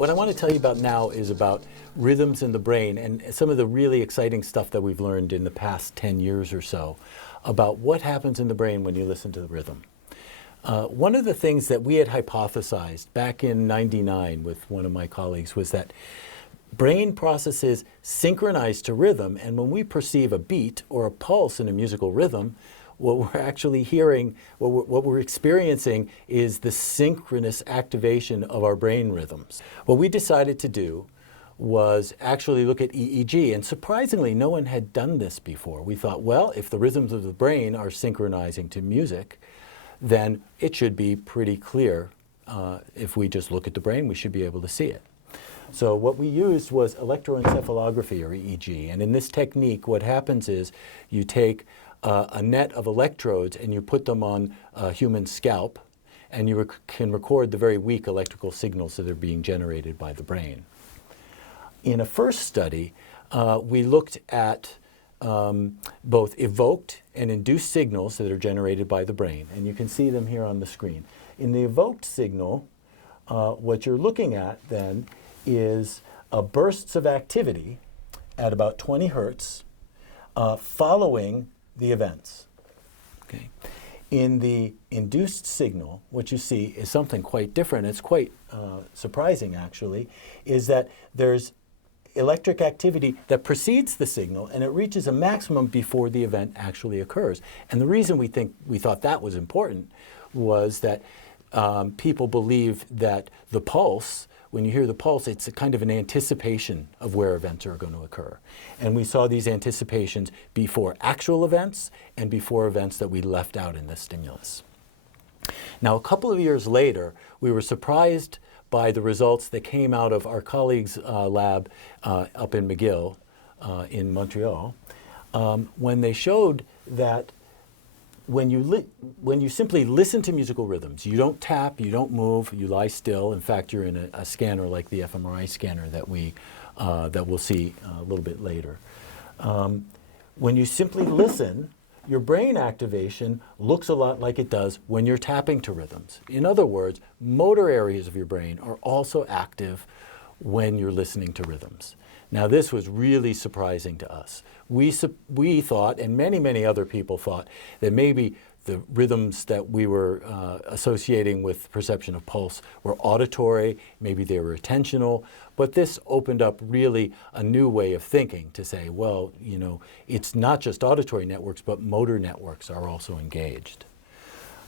What I want to tell you about now is about rhythms in the brain and some of the really exciting stuff that we've learned in the past 10 years or so about what happens in the brain when you listen to the rhythm. One of the things that we had hypothesized back in '99 with one of my colleagues was that brain processes synchronize to rhythm, and when we perceive a beat or a pulse in a musical rhythm, what we're actually hearing, what we're experiencing is the synchronous activation of our brain rhythms. What we decided to do was actually look at EEG, and surprisingly, no one had done this before. We thought, well, if the rhythms of the brain are synchronizing to music, then it should be pretty clear. If we just look at the brain, we should be able to see it. So what we used was electroencephalography, or EEG, and in this technique, what happens is you take a net of electrodes and you put them on a human scalp, and you can record the very weak electrical signals that are being generated by the brain. In a first study, we looked at both evoked and induced signals that are generated by the brain, and you can see them here on the screen. In the evoked signal, what you're looking at then is bursts of activity at about 20 hertz following the events. Okay. In the induced signal, what you see is something quite different. It's quite surprising, actually, is that there's electric activity that precedes the signal, and it reaches a maximum before the event actually occurs. And the reason we thought that was important was that people believe that the pulse, when you hear the pulse, it's a kind of an anticipation of where events are going to occur. And we saw these anticipations before actual events and before events that we left out in the stimulus. Now, a couple of years later, we were surprised by the results that came out of our colleagues' lab up in McGill in Montreal, when they showed that when you simply listen to musical rhythms, you don't tap, you don't move, you lie still. In fact, you're in a scanner like the fMRI scanner that we'll see a little bit later. When you simply listen, your brain activation looks a lot like it does when you're tapping to rhythms. In other words, motor areas of your brain are also active when you're listening to rhythms. Now, this was really surprising to us. We thought, and many other people thought, that maybe the rhythms that we were associating with perception of pulse were auditory, maybe they were attentional, but this opened up really a new way of thinking to say, well, you know, it's not just auditory networks, but motor networks are also engaged.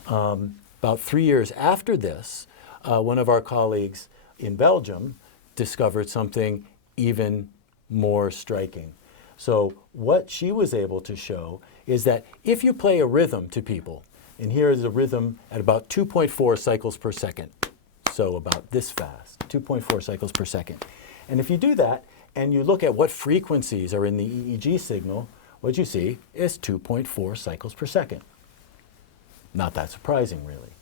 About 3 years after this, one of our colleagues in Belgium discovered something even more striking. So what she was able to show is that if you play a rhythm to people, and here is a rhythm at about 2.4 cycles per second, so about this fast, 2.4 cycles per second. And if you do that, and you look at what frequencies are in the EEG signal, what you see is 2.4 cycles per second. Not that surprising, really.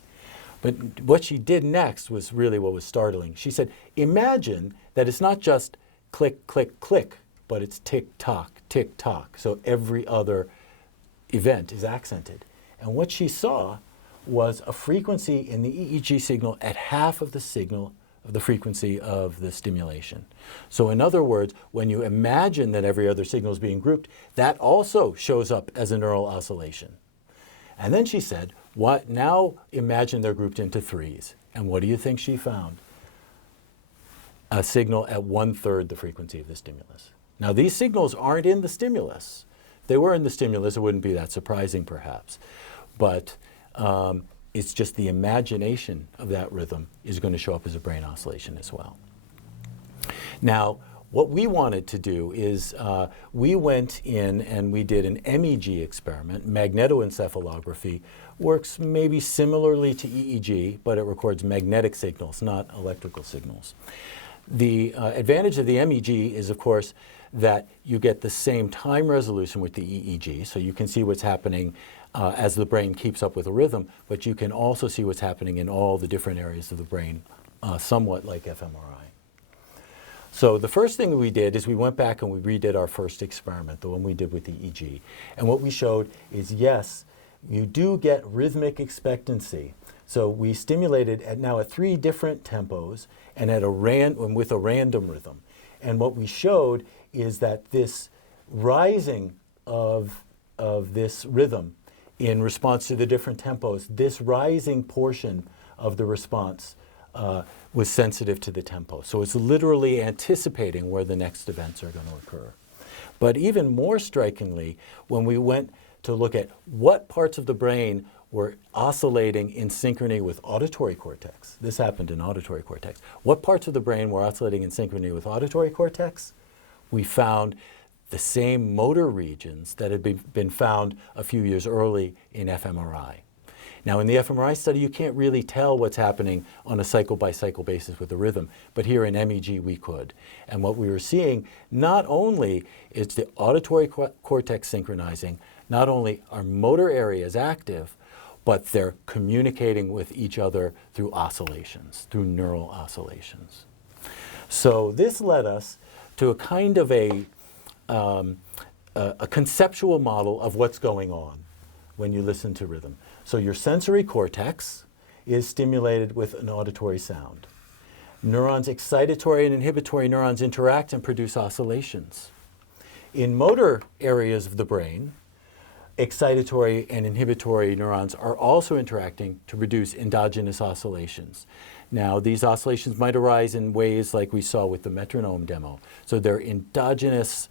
But what she did next was really what was startling. She said, imagine that it's not just click, click, click, but it's tick-tock, tick-tock. So every other event is accented. And what she saw was a frequency in the EEG signal at half of the signal of the frequency of the stimulation. So in other words, when you imagine that every other signal is being grouped, that also shows up as a neural oscillation. And then she said, what, now imagine they're grouped into threes. And what do you think she found? A signal at 1/3 the frequency of the stimulus. Now, these signals aren't in the stimulus. If they were in the stimulus, it wouldn't be that surprising, perhaps. But it's just the imagination of that rhythm is going to show up as a brain oscillation as well. Now, what we wanted to do is we went in and we did an MEG experiment. Magnetoencephalography works maybe similarly to EEG, but it records magnetic signals, not electrical signals. The advantage of the MEG is, of course, that you get the same time resolution with the EEG, so you can see what's happening as the brain keeps up with a rhythm, but you can also see what's happening in all the different areas of the brain, somewhat like fMRI. So the first thing we did is we went back and we redid our first experiment, the one we did with the EEG. And what we showed is, yes, you do get rhythmic expectancy. So we stimulated now at 3 different tempos and at with a random rhythm. And what we showed is that this rising of this rhythm in response to the different tempos, this rising portion of the response was sensitive to the tempo. So it's literally anticipating where the next events are going to occur. But even more strikingly, when we went to look at what parts of the brain were oscillating in synchrony with auditory cortex, this happened in auditory cortex. What parts of the brain were oscillating in synchrony with auditory cortex? We found the same motor regions that had been found a few years early in fMRI. Now, in the fMRI study, you can't really tell what's happening on a cycle-by-cycle basis with the rhythm, but here in MEG we could. And what we were seeing, not only is the auditory cortex synchronizing, not only are motor areas active, but they're communicating with each other through oscillations, through neural oscillations. So this led us to a kind of a conceptual model of what's going on when you listen to rhythm. So your sensory cortex is stimulated with an auditory sound. Neurons, excitatory and inhibitory neurons, interact and produce oscillations. In motor areas of the brain, excitatory and inhibitory neurons are also interacting to produce endogenous oscillations. Now, these oscillations might arise in ways like we saw with the metronome demo. So they're endogenous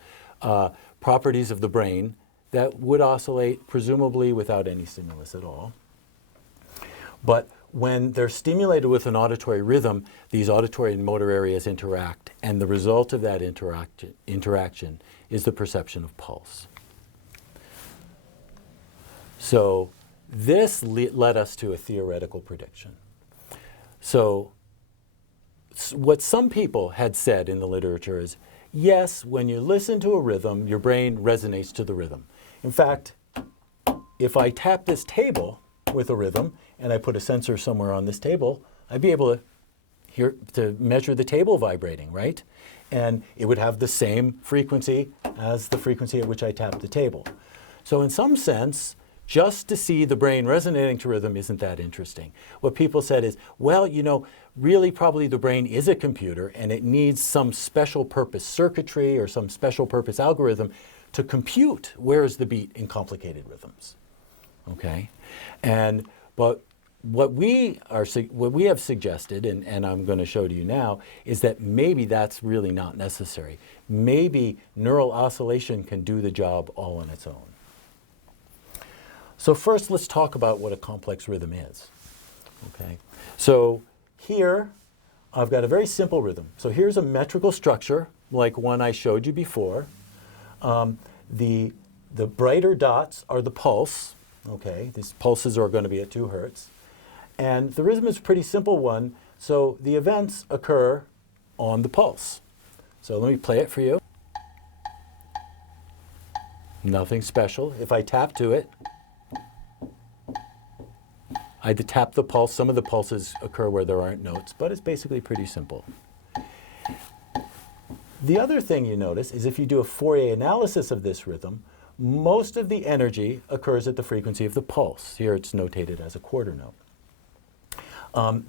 properties of the brain that would oscillate presumably without any stimulus at all. But when they're stimulated with an auditory rhythm, these auditory and motor areas interact, and the result of that interaction is the perception of pulse. So this led us to a theoretical prediction. So what some people had said in the literature is, yes, when you listen to a rhythm, your brain resonates to the rhythm. In fact, if I tap this table with a rhythm and I put a sensor somewhere on this table, I'd be able to measure the table vibrating, right? And it would have the same frequency as the frequency at which I tapped the table. So in some sense, just to see the brain resonating to rhythm isn't that interesting. What people said is, well, you know, really probably the brain is a computer and it needs some special purpose circuitry or some special purpose algorithm to compute where is the beat in complicated rhythms. Okay? But what we have suggested, and I'm going to show to you now, is that maybe that's really not necessary. Maybe neural oscillation can do the job all on its own. So first, let's talk about what a complex rhythm is. Okay? So here, I've got a very simple rhythm. So here's a metrical structure, like one I showed you before. The brighter dots are the pulse. Okay? These pulses are going to be at 2 hertz. And the rhythm is a pretty simple one, so the events occur on the pulse. So let me play it for you. Nothing special. If I tap to it, I tap the pulse. Some of the pulses occur where there aren't notes, but it's basically pretty simple. The other thing you notice is if you do a Fourier analysis of this rhythm, most of the energy occurs at the frequency of the pulse. Here it's notated as a quarter note.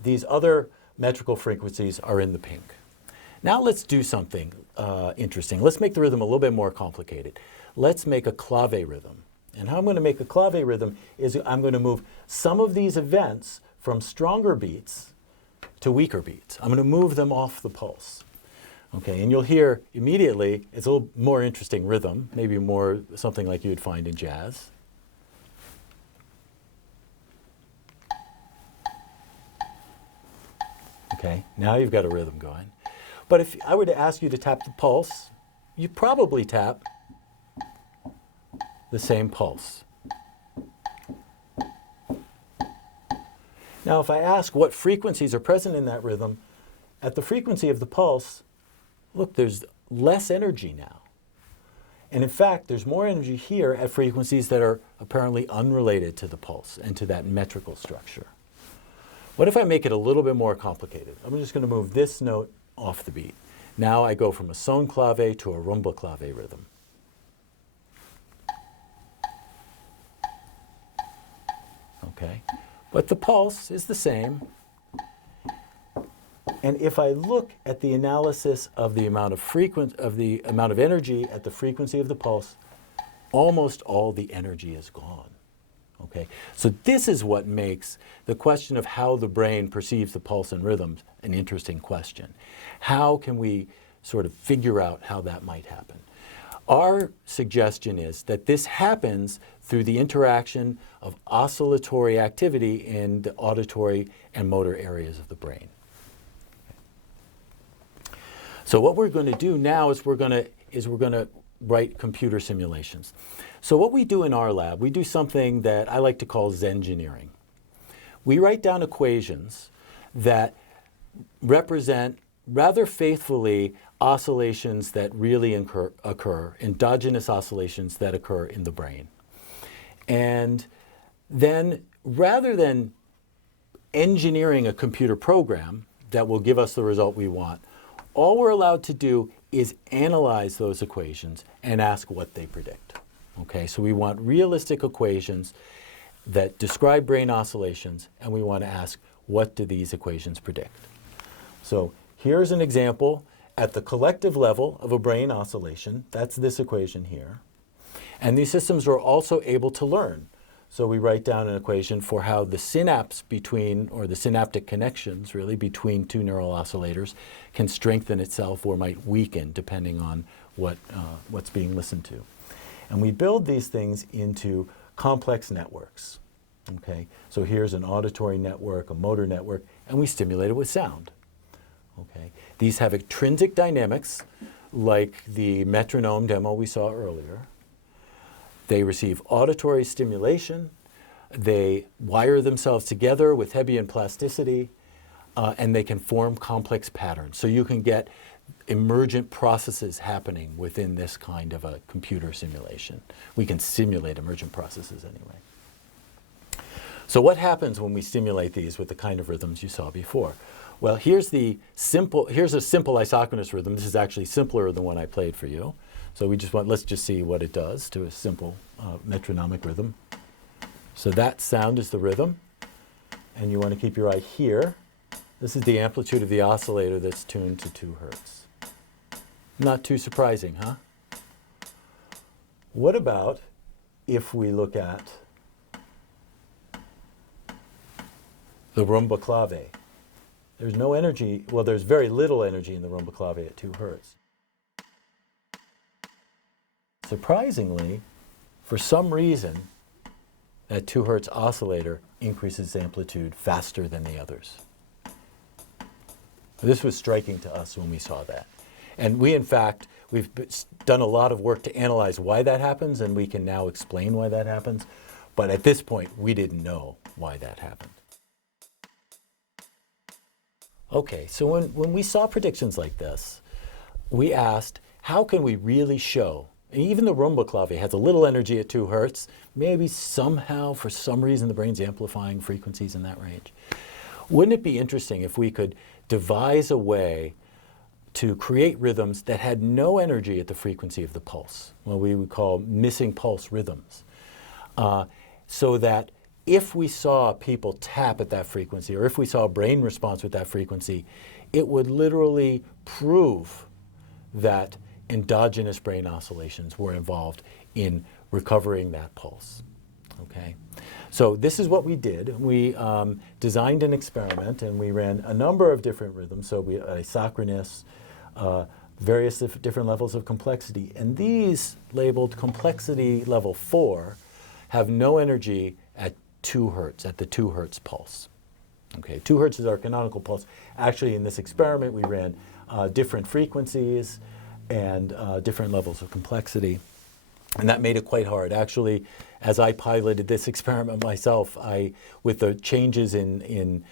These other metrical frequencies are in the pink. Now let's do something interesting. Let's make the rhythm a little bit more complicated. Let's make a clave rhythm. And how I'm going to make a clave rhythm is I'm going to move some of these events from stronger beats to weaker beats. I'm going to move them off the pulse. Okay, and you'll hear immediately it's a little more interesting rhythm, maybe more something like you'd find in jazz. Okay, now you've got a rhythm going. But if I were to ask you to tap the pulse, you'd probably tap the same pulse. Now, if I ask what frequencies are present in that rhythm, at the frequency of the pulse, look, there's less energy now. And in fact, there's more energy here at frequencies that are apparently unrelated to the pulse and to that metrical structure. What if I make it a little bit more complicated? I'm just going to move this note off the beat. Now I go from a son clave to a rumba clave rhythm. Okay? But the pulse is the same. And if I look at the analysis of the amount of energy at the frequency of the pulse, almost all the energy is gone. Okay? So this is what makes the question of how the brain perceives the pulse and rhythms an interesting question. How can we sort of figure out how that might happen? Our suggestion is that this happens through the interaction of oscillatory activity in the auditory and motor areas of the brain. So what we're going to do now is we're going to write computer simulations. So what we do in our lab, we do something that I like to call Zengineering. We write down equations that represent rather faithfully oscillations that really occur, endogenous oscillations that occur in the brain. And then rather than engineering a computer program that will give us the result we want, all we're allowed to do is analyze those equations and ask what they predict. Okay, so we want realistic equations that describe brain oscillations, and we want to ask, what do these equations predict? So here's an example at the collective level of a brain oscillation. That's this equation here. And these systems are also able to learn. So we write down an equation for how the synapse between, or the synaptic connections really, between two neural oscillators can strengthen itself or might weaken depending on what's being listened to. And we build these things into complex networks. Okay? So here's an auditory network, a motor network, and we stimulate it with sound. Okay? These have intrinsic dynamics like the metronome demo we saw earlier. They receive auditory stimulation, they wire themselves together with Hebbian plasticity, and they can form complex patterns. So you can get emergent processes happening within this kind of a computer simulation. We can simulate emergent processes anyway. So what happens when we stimulate these with the kind of rhythms you saw before? Well, here's a simple isochronous rhythm. This is actually simpler than one I played for you. So let's just see what it does to a simple metronomic rhythm. So that sound is the rhythm, and you want to keep your eye here. This is the amplitude of the oscillator that's tuned to 2 hertz. Not too surprising, huh? What about if we look at the rumba clave? There's no energy, well, there's very little energy in the rumba clave at 2 hertz. Surprisingly, for some reason, that 2 hertz oscillator increases amplitude faster than the others. This was striking to us when we saw that. And we, in fact, we've done a lot of work to analyze why that happens, and we can now explain why that happens. But at this point, we didn't know why that happened. Okay, so when we saw predictions like this, we asked, how can we really show? And even the rumba clave has a little energy at 2 hertz. Maybe somehow, for some reason, the brain's amplifying frequencies in that range. Wouldn't it be interesting if we could devise a way to create rhythms that had no energy at the frequency of the pulse, what we would call missing pulse rhythms, so that if we saw people tap at that frequency, or if we saw a brain response with that frequency, it would literally prove that endogenous brain oscillations were involved in recovering that pulse. Okay? So this is what we did. We designed an experiment, and we ran a number of different rhythms. So we isochronous, various different levels of complexity. And these, labeled complexity level 4, have no energy at 2 hertz, at the 2 hertz pulse. Okay, 2 hertz is our canonical pulse. Actually, in this experiment, we ran different frequencies and different levels of complexity. And that made it quite hard. Actually, as I piloted this experiment myself, with the changes in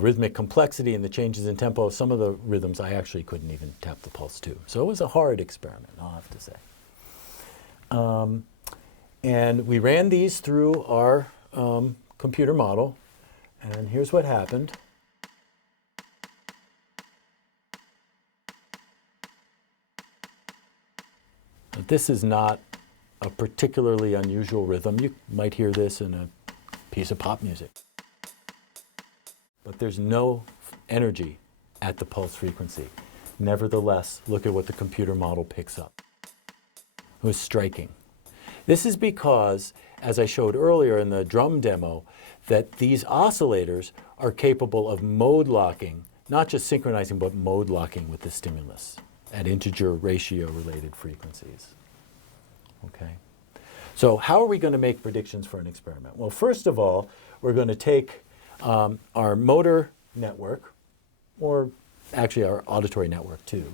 rhythmic complexity and the changes in tempo, some of the rhythms I actually couldn't even tap the pulse to. So it was a hard experiment, I'll have to say. And we ran these through our computer model, and here's what happened. But this is not a particularly unusual rhythm. You might hear this in a piece of pop music. but there's no energy at the pulse frequency. Nevertheless, look at what the computer model picks up. It was striking. This is because, as I showed earlier in the drum demo, that these oscillators are capable of mode locking, not just synchronizing, but mode locking with the stimulus at integer ratio related frequencies. Okay. So how are we going to make predictions for an experiment? Well, first of all, we're going to take our motor network, or actually our auditory network too,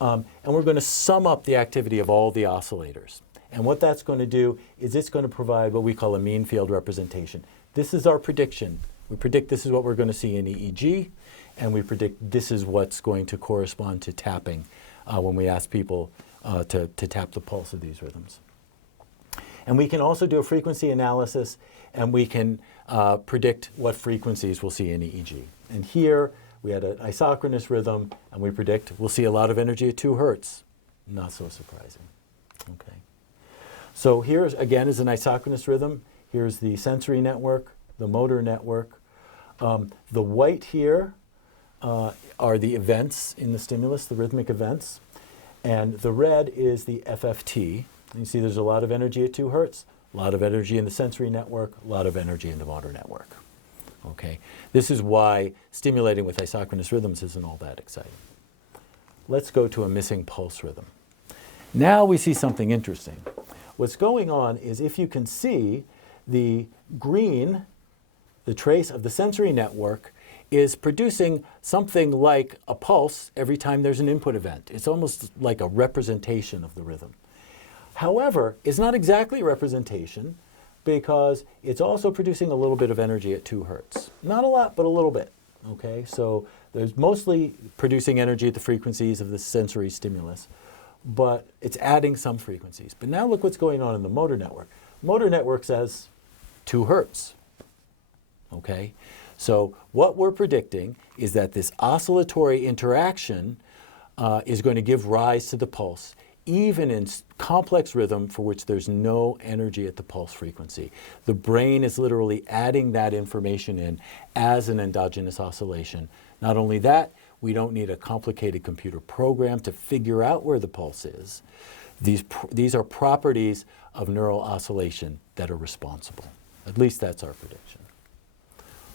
and we're going to sum up the activity of all the oscillators. And what that's going to do is it's going to provide what we call a mean field representation. This is our prediction. We predict this is what we're going to see in EEG, and we predict this is what's going to correspond to tapping when we ask people to tap the pulse of these rhythms. And we can also do a frequency analysis, and we can predict what frequencies we'll see in EEG. And here we had an isochronous rhythm, and we predict we'll see a lot of energy at 2 hertz. Not so surprising. Okay. So here again is an isochronous rhythm. Here's the sensory network, the motor network. The white here are the events in the stimulus, the rhythmic events. And the red is the FFT. And you see there's a lot of energy at 2 hertz, a lot of energy in the sensory network, a lot of energy in the motor network. Okay. This is why stimulating with isochronous rhythms isn't all that exciting. Let's go to a missing pulse rhythm. Now we see something interesting. What's going on is, if you can see, the green, the trace of the sensory network, is producing something like a pulse every time there's an input event. It's almost like a representation of the rhythm. However, it's not exactly a representation, because it's also producing a little bit of energy at 2 hertz. Not a lot, but a little bit. Okay, so there's mostly producing energy at the frequencies of the sensory stimulus, but it's adding some frequencies. But now look what's going on in the motor network. Motor network says 2 hertz. Okay, so what we're predicting is that this oscillatory interaction is going to give rise to the pulse, even in complex rhythm for which there's no energy at the pulse frequency. The brain is literally adding that information in as an endogenous oscillation. Not only that, we don't need a complicated computer program to figure out where the pulse is. These are properties of neural oscillation that are responsible. At least that's our prediction.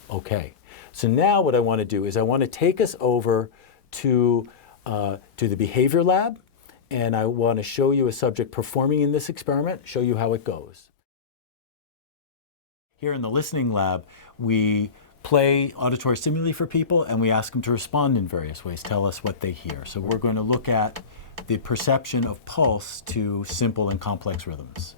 Okay, so now what I want to do is I want to take us over to the behavior lab, and I want to show you a subject performing in this experiment, show you how it goes. Here in the listening lab, we play auditory stimuli for people, and we ask them to respond in various ways, tell us what they hear. So we're going to look at the perception of pulse to simple and complex rhythms.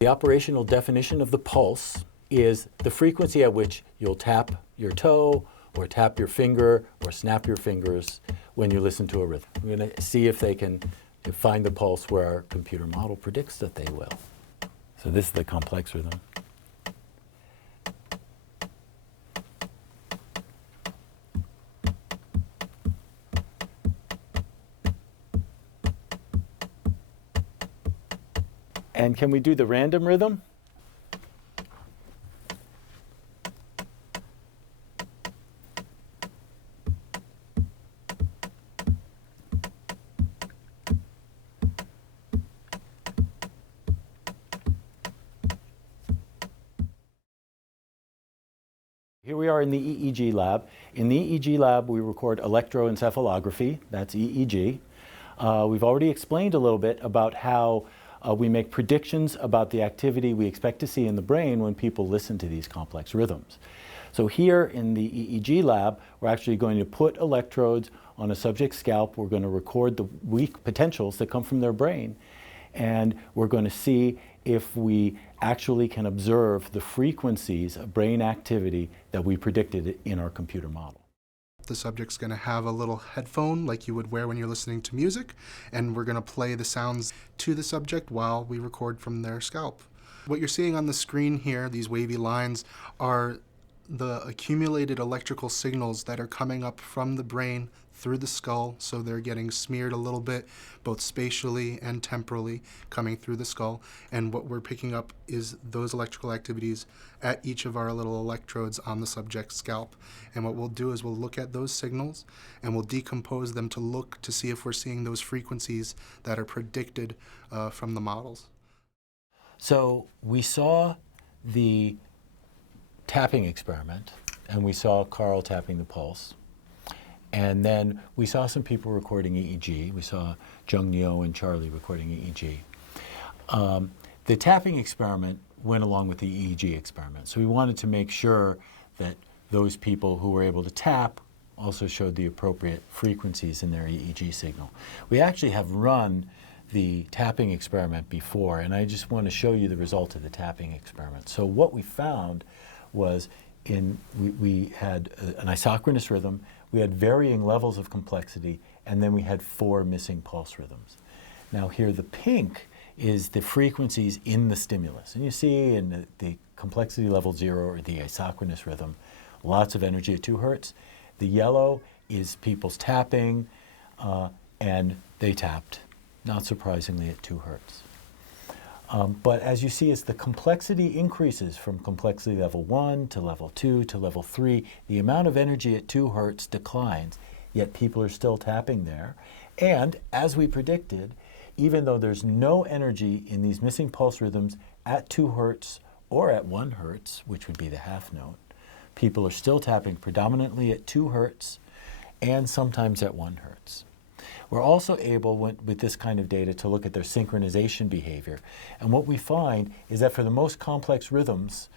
The operational definition of the pulse is the frequency at which you'll tap your toe, or tap your finger, or snap your fingers when you listen to a rhythm. We're going to see if they can find the pulse where our computer model predicts that they will. So this is the complex rhythm. And can we do the random rhythm? Here we are in the EEG lab. In the EEG lab, we record electroencephalography, that's EEG. We've already explained a little bit about how we make predictions about the activity we expect to see in the brain when people listen to these complex rhythms. So here in the EEG lab, we're actually going to put electrodes on a subject's scalp. We're going to record the weak potentials that come from their brain, and we're going to see if we actually can observe the frequencies of brain activity that we predicted in our computer model. The subject's going to have a little headphone like you would wear when you're listening to music, and we're going to play the sounds to the subject while we record from their scalp. What you're seeing on the screen here, these wavy lines, are the accumulated electrical signals that are coming up from the brain through the skull, so they're getting smeared a little bit, both spatially and temporally, coming through the skull. And what we're picking up is those electrical activities at each of our little electrodes on the subject's scalp. And what we'll do is we'll look at those signals and we'll decompose them to look to see if we're seeing those frequencies that are predicted from the models. So we saw the tapping experiment, and we saw Carl tapping the pulse. And then we saw some people recording EEG. We saw Jung Neo and Charlie recording EEG. The tapping experiment went along with the EEG experiment. So we wanted to make sure that those people who were able to tap also showed the appropriate frequencies in their EEG signal. We actually have run the tapping experiment before, and I just want to show you the result of the tapping experiment. So what we found was we had an isochronous rhythm, we had varying levels of complexity, and then we had 4 missing pulse rhythms. Now here the pink is the frequencies in the stimulus. And you see in the complexity level 0, or the isochronous rhythm, lots of energy at 2 hertz. The yellow is people's tapping, and they tapped, not surprisingly, at 2 hertz. But as you see, as the complexity increases from complexity level 1 to level 2 to level 3, the amount of energy at 2 hertz declines, yet people are still tapping there. And as we predicted, even though there's no energy in these missing pulse rhythms at 2 hertz or at 1 hertz, which would be the half note, people are still tapping predominantly at 2 hertz and sometimes at 1 hertz. We're also able, with this kind of data, to look at their synchronization behavior. And what we find is that for the most complex rhythms,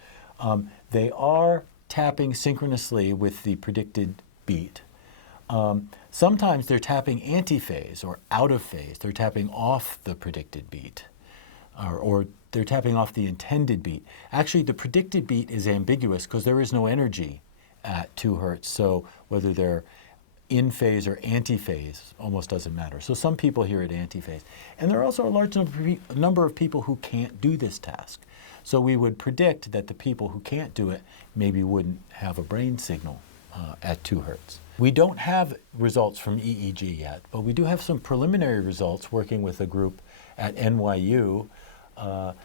they are tapping synchronously with the predicted beat. Sometimes they're tapping antiphase or out of phase. They're tapping off the predicted beat, or they're tapping off the intended beat. Actually, the predicted beat is ambiguous because there is no energy at 2 hertz. So whether they're in phase or anti-phase almost doesn't matter. So some people hear it anti-phase. And there are also a large number of people who can't do this task. So we would predict that the people who can't do it maybe wouldn't have a brain signal at 2 hertz. We don't have results from EEG yet, but we do have some preliminary results working with a group at NYU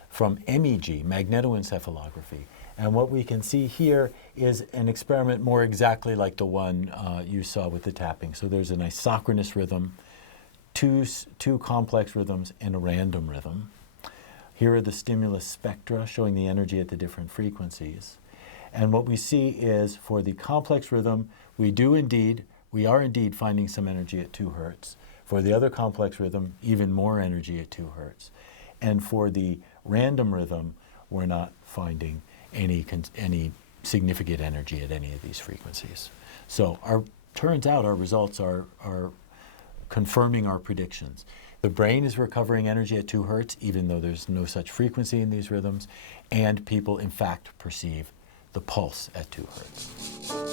from MEG, magnetoencephalography. And what we can see here is an experiment more exactly like the one you saw with the tapping. So there's an isochronous rhythm, two complex rhythms, and a random rhythm. Here are the stimulus spectra showing the energy at the different frequencies. And what we see is for the complex rhythm, we are indeed finding some energy at 2 hertz. For the other complex rhythm, even more energy at 2 hertz. And for the random rhythm, we're not finding any significant energy at any of these frequencies. So turns out our results are confirming our predictions. The brain is recovering energy at 2 hertz, even though there's no such frequency in these rhythms, and people in fact perceive the pulse at 2 hertz.